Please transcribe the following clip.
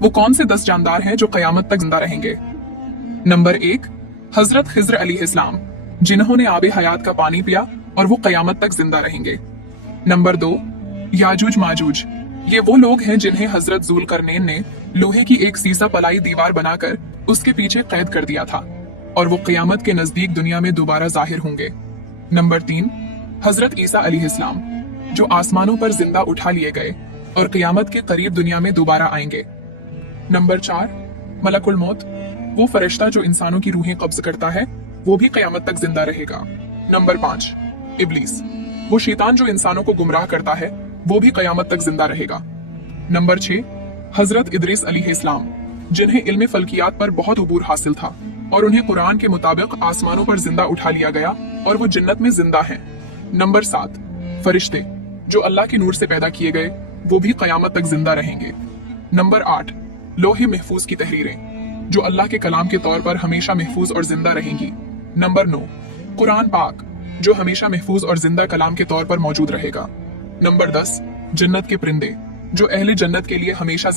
वो कौन से 10 जानदार हैं जो कयामत तक जिंदा रहेंगे? नंबर 1, हजरत खिज्र अलैहिस्सलाम, जिन्होंने आबे हयात का पानी पिया और वो कयामत तक जिंदा रहेंगे। नंबर 2, याजूज माजूज, ये वो लोग हैं जिन्हें हजरत जुल्करनैन ने लोहे की एक सीसा पलाई दीवार बनाकर उसके पीछे कैद कर दिया था और वो कयामत के नजदीक दुनिया में दोबारा जाहिर होंगे। नंबर 3, हजरत ईसा अलैहिस्सलाम, जो आसमानों पर जिंदा उठा लिए गए और कयामत के करीब दुनिया में दोबारा आएंगे। नंबर 4, मलकुल मौत, वो फरिश्ता जो इंसानों की रूहें कब्ज करता है, वो भी कयामत तक जिंदा रहेगा। नंबर 5, इब्लीस, वो शैतान जो इंसानों को गुमराह करता है, वो भी कयामत तक जिंदा रहेगा। नंबर 6, हजरत इदरीस अलैहिस्सलाम, जिन्हें इल्म फल्कियात पर बहुत उबूर हासिल था और उन्हें कुरान के मुताबिक आसमानों पर जिंदा उठा लिया गया और वो जन्नत में जिंदा हैं। नंबर 7, फरिश्ते जो अल्लाह के नूर से पैदा किए गए, वो भी कयामत तक जिंदा रहेंगे। नंबर 8, लोहे महफूज की तहरीरें जो अल्लाह के कलाम के तौर पर हमेशा महफूज और जिंदा रहेंगी। नंबर 9, कुरान पाक जो हमेशा महफूज और जिंदा कलाम के तौर पर मौजूद रहेगा। नंबर 10, जन्नत के परिंदे जो अहले जन्नत के लिए हमेशा